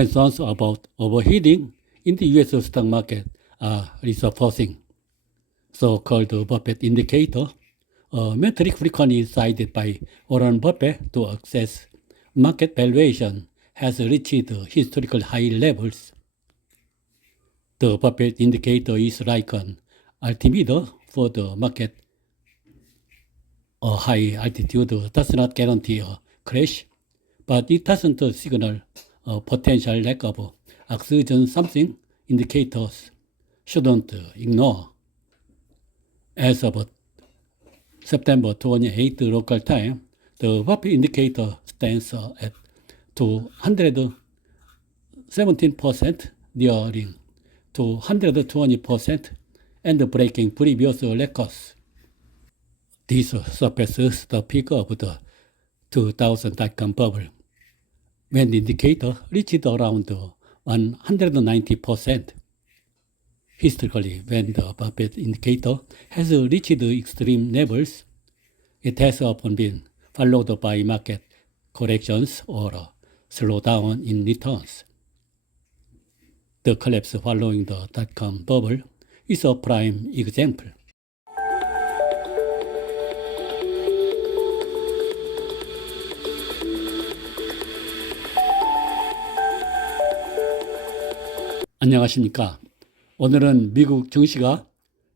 concerns about overheating in the U.S. stock market are resurfacing. So-called Buffett indicator, a metric frequently cited by Warren Buffett to assess market valuation, has reached historical high levels. The Buffett indicator is like an altimeter for the market. A high altitude does not guarantee a crash, but it doesn't signal a potential lack of oxygen, something indicators shouldn't ignore. As of September 28 local time, the Buffett indicator stands at 217%, nearing 220% and breaking previous records. This surpasses the peak of the 2000 dot-com bubble, when the indicator reached around 190%. Historically, when the Buffett indicator has reached extreme levels, it has often been followed by market corrections or a slowdown in returns. The collapse following the dot-com bubble is a prime example. 안녕하십니까. 오늘은 미국 증시가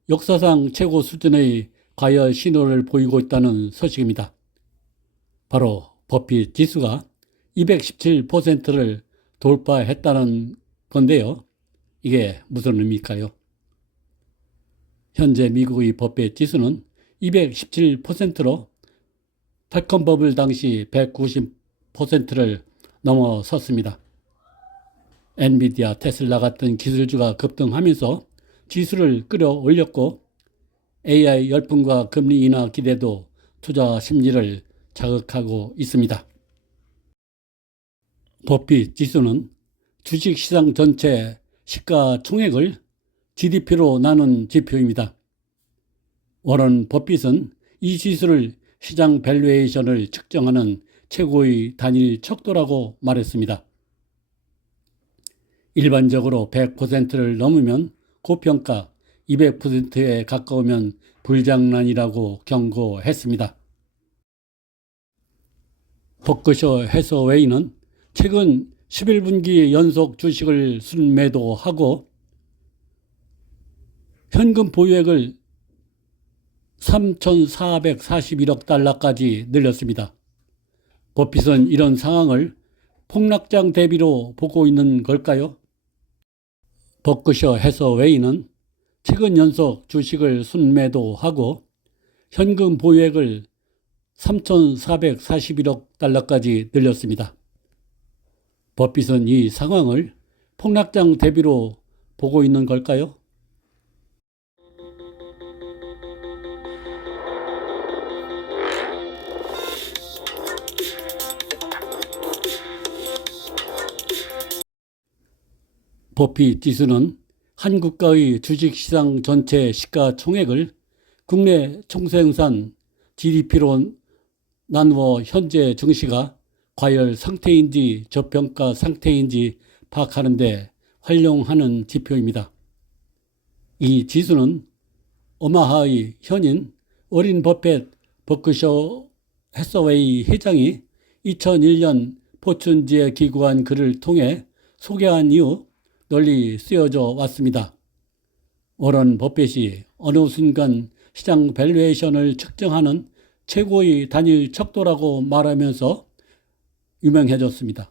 역사상 최고 수준의 과열 신호를 보이고 있다는 소식입니다. 바로 버핏 지수가 217%를 돌파했다는 건데요. 이게 무슨 의미일까요? 현재 미국의 버핏 지수는 217%로 닷컴 버블 당시 190%를 넘어섰습니다. 엔비디아, 테슬라 같은 기술주가 급등하면서 지수를 끌어올렸고, AI 열풍과 금리 인하 기대도 투자 심리를 자극하고 있습니다. 버핏 지수는 주식시장 전체 시가총액을 GDP로 나눈 지표입니다. 워런 버핏은 이 지수를 시장 밸류에이션을 측정하는 최고의 단일 척도라고 말했습니다. 일반적으로 100%를 넘으면 고평가, 200%에 가까우면 불장난이라고 경고했습니다. 버크셔 해서웨이는 최근 11분기 연속 주식을 순매도하고 현금 보유액을 3,441억 달러까지 늘렸습니다. 버핏은 이런 상황을 폭락장 대비로 보고 있는 걸까요? 버크셔 해서웨이는 최근 연속 주식을 순매도하고 현금 보유액을 3,441억 달러까지 늘렸습니다. 버핏은 이 상황을 폭락장 대비로 보고 있는 걸까요? 버핏 지수는 한 국가의 주식시장 전체 시가총액을 국내 총생산 GDP로 나누어 현재 증시가 과열 상태인지 저평가 상태인지 파악하는 데 활용하는 지표입니다. 이 지수는 오마하의 현인 워린 버핏 버크셔 해서웨이 회장이 2001년 포춘지에 기고한 글을 통해 소개한 이후 널리 쓰여져 왔습니다. 워런 버핏이 어느 순간 시장 밸류에이션을 측정하는 최고의 단일 척도라고 말하면서 유명해졌습니다.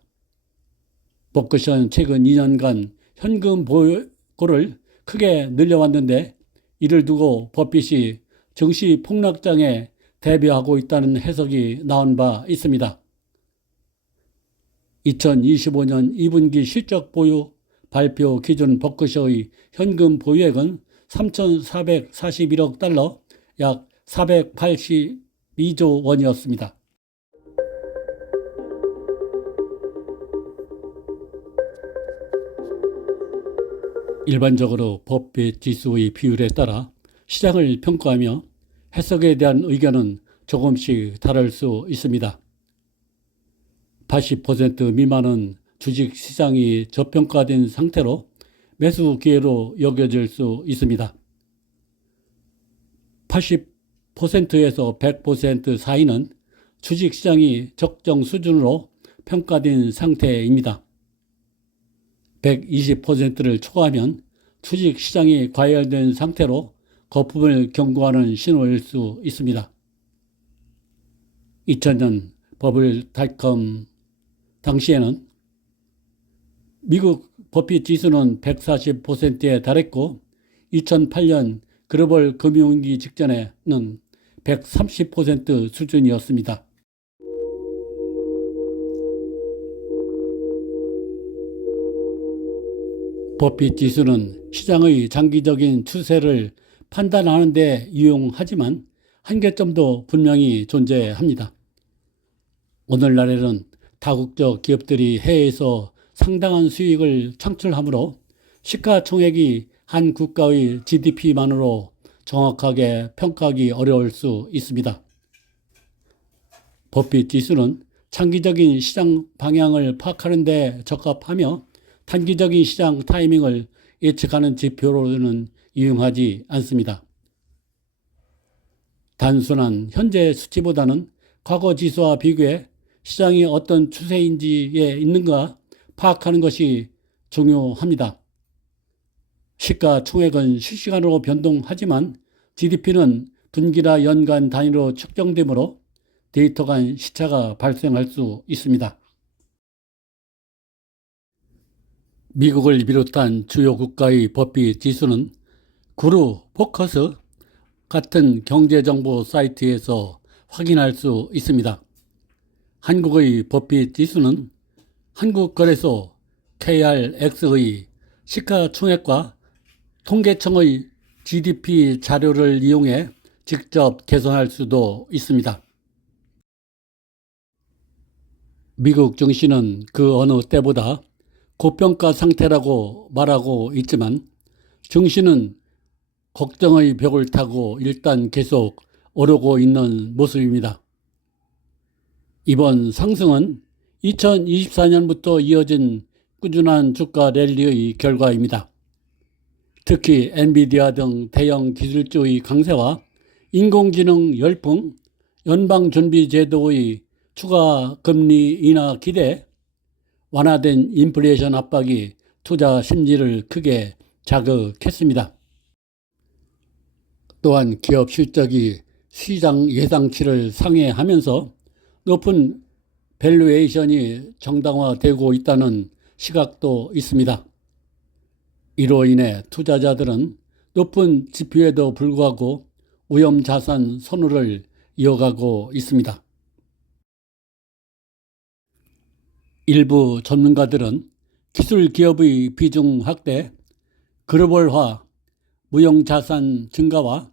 버크셔는 최근 2년간 현금 보유고를 크게 늘려왔는데, 이를 두고 버핏이 증시 폭락장에 대비하고 있다는 해석이 나온 바 있습니다. 2025년 2분기 실적 보유 발표 기준 버크셔의 현금 보유액은 3,441억 달러, 약 482조 원이었습니다. 일반적으로 버핏 지수의 비율에 따라 시장을 평가하며 해석에 대한 의견은 조금씩 다를 수 있습니다. 80% 미만은 주식 시장이 저평가된 상태로 매수 기회로 여겨질 수 있습니다. 80%에서 100% 사이는 주식 시장이 적정 수준으로 평가된 상태입니다. 120%를 초과하면 주식 시장이 과열된 상태로 거품을 경고하는 신호일 수 있습니다. 2000년 버블닷컴 당시에는 미국 버핏 지수는 140%에 달했고 2008년 글로벌 금융위기 직전에는 130% 수준이었습니다. 버핏 지수는 시장의 장기적인 추세를 판단하는 데 유용하지만 한계점도 분명히 존재합니다. 오늘날에는 다국적 기업들이 해외에서 상당한 수익을 창출하므로 시가총액이 한 국가의 GDP만으로 정확하게 평가하기 어려울 수 있습니다. 버핏 지수는 장기적인 시장 방향을 파악하는 데 적합하며 단기적인 시장 타이밍을 예측하는 지표로는 유용하지 않습니다. 단순한 현재 수치보다는 과거 지수와 비교해 시장이 어떤 추세인지에 있는가 파악하는 것이 중요합니다. 시가총액은 실시간으로 변동하지만 GDP는 분기나 연간 단위로 측정되므로 데이터 간 시차가 발생할 수 있습니다. 미국을 비롯한 주요 국가의 버핏 지수는 구루, 포커스 같은 경제정보 사이트에서 확인할 수 있습니다. 한국의 버핏 지수는 한국거래소 KRX의 시가총액과 통계청의 GDP 자료를 이용해 직접 계산할 수도 있습니다. 미국 증시는 그 어느 때보다 고평가 상태라고 말하고 있지만 증시는 걱정의 벽을 타고 일단 계속 오르고 있는 모습입니다. 이번 상승은 2024년부터 이어진 꾸준한 주가 랠리의 결과입니다. 특히 엔비디아 등 대형 기술주의 강세와 인공지능 열풍, 연방준비제도의 추가 금리 인하 기대, 완화된 인플레이션 압박이 투자 심리를 크게 자극했습니다. 또한 기업 실적이 시장 예상치를 상회하면서 높은 밸류에이션이 정당화되고 있다는 시각도 있습니다. 이로 인해 투자자들은 높은 지표에도 불구하고 위험자산 선호를 이어가고 있습니다. 일부 전문가들은 기술 기업의 비중 확대, 글로벌화, 무형자산 증가와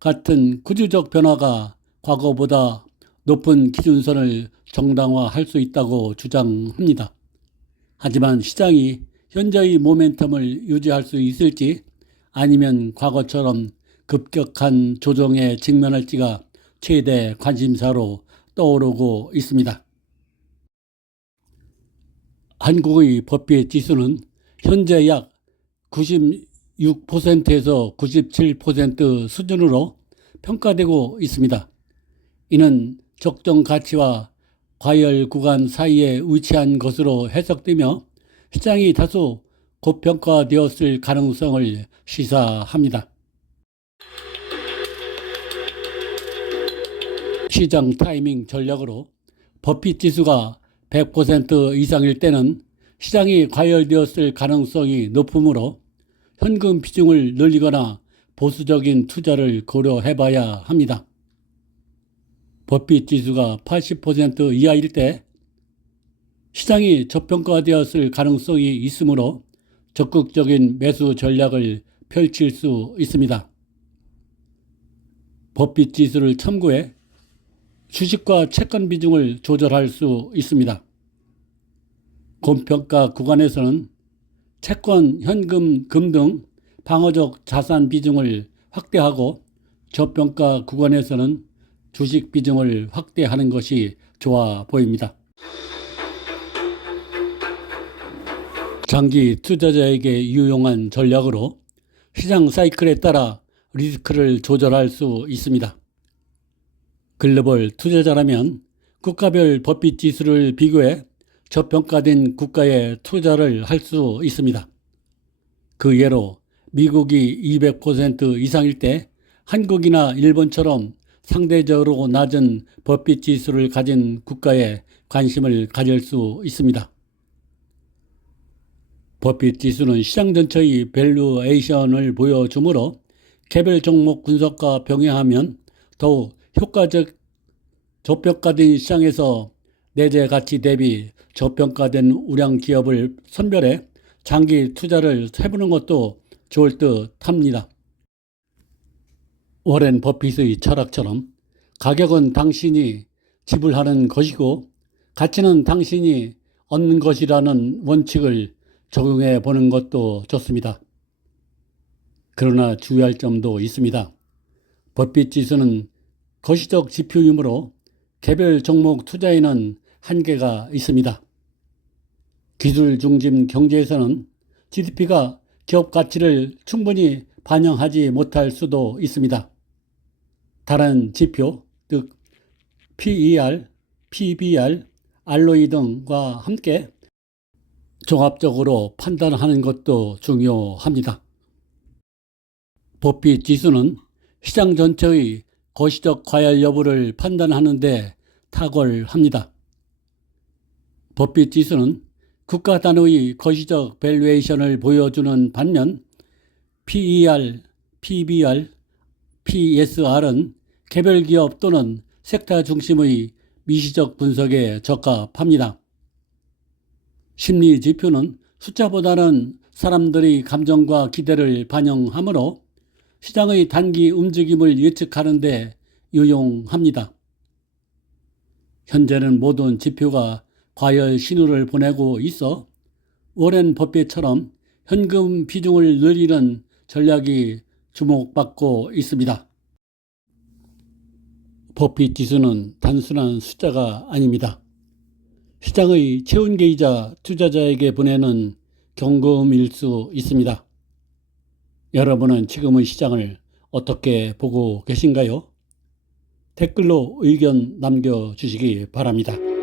같은 구조적 변화가 과거보다 높은 기준선을 정당화할 수 있다고 주장합니다. 하지만 시장이 현재의 모멘텀을 유지할 수 있을지 아니면 과거처럼 급격한 조정에 직면할지가 최대 관심사로 떠오르고 있습니다. 한국의 버핏 지수는 현재 약 96%에서 97% 수준으로 평가되고 있습니다. 이는 적정 가치와 과열 구간 사이에 위치한 것으로 해석되며 시장이 다소 고평가되었을 가능성을 시사합니다. 시장 타이밍 전략으로 버핏 지수가 100% 이상일 때는 시장이 과열되었을 가능성이 높으므로 현금 비중을 늘리거나 보수적인 투자를 고려해봐야 합니다. 버핏 지수가 80% 이하일 때 시장이 저평가되었을 가능성이 있으므로 적극적인 매수 전략을 펼칠 수 있습니다. 버핏 지수를 참고해 주식과 채권 비중을 조절할 수 있습니다. 고평가 구간에서는 채권, 현금, 금 등 방어적 자산 비중을 확대하고 저평가 구간에서는 주식 비중을 확대하는 것이 좋아 보입니다. 장기 투자자에게 유용한 전략으로 시장 사이클에 따라 리스크를 조절할 수 있습니다. 글로벌 투자자라면 국가별 법비 지수를 비교해 저평가된 국가에 투자를 할 수 있습니다. 그 예로 미국이 200% 이상일 때 한국이나 일본처럼 상대적으로 낮은 법비 지수를 가진 국가에 관심을 가질 수 있습니다. 법비 지수는 시장 전체의 밸류에이션을 보여주므로 개별 종목 분석과 병행하면 더욱 효과적 저평가된 시장에서 내재 가치 대비 저평가된 우량 기업을 선별해 장기 투자를 해보는 것도 좋을 듯 합니다. 워렌 버핏의 철학처럼 가격은 당신이 지불하는 것이고 가치는 당신이 얻는 것이라는 원칙을 적용해 보는 것도 좋습니다. 그러나 주의할 점도 있습니다. 버핏 지수는 거시적 지표이므로 개별 종목 투자에는 한계가 있습니다. 기술 중심 경제에서는 GDP가 기업 가치를 충분히 반영하지 못할 수도 있습니다. 다른 지표, 즉 PER, PBR, ROE 등과 함께 종합적으로 판단하는 것도 중요합니다. 버핏 지수는 시장 전체의 거시적 과열 여부를 판단하는 데 탁월합니다. 버핏 지수는 국가 단위의 거시적 밸류에이션을 보여주는 반면 PER, PBR, PSR은 개별 기업 또는 섹터 중심의 미시적 분석에 적합합니다. 심리 지표는 숫자보다는 사람들의 감정과 기대를 반영하므로 시장의 단기 움직임을 예측하는 데 유용합니다. 현재는 모든 지표가 과열 신호를 보내고 있어 워렌 버핏처럼 현금 비중을 늘리는 전략이 주목받고 있습니다. 버핏 지수는 단순한 숫자가 아닙니다. 시장의 체온계이자 투자자에게 보내는 경고음일 수 있습니다. 여러분은 지금의 시장을 어떻게 보고 계신가요? 댓글로 의견 남겨주시기 바랍니다.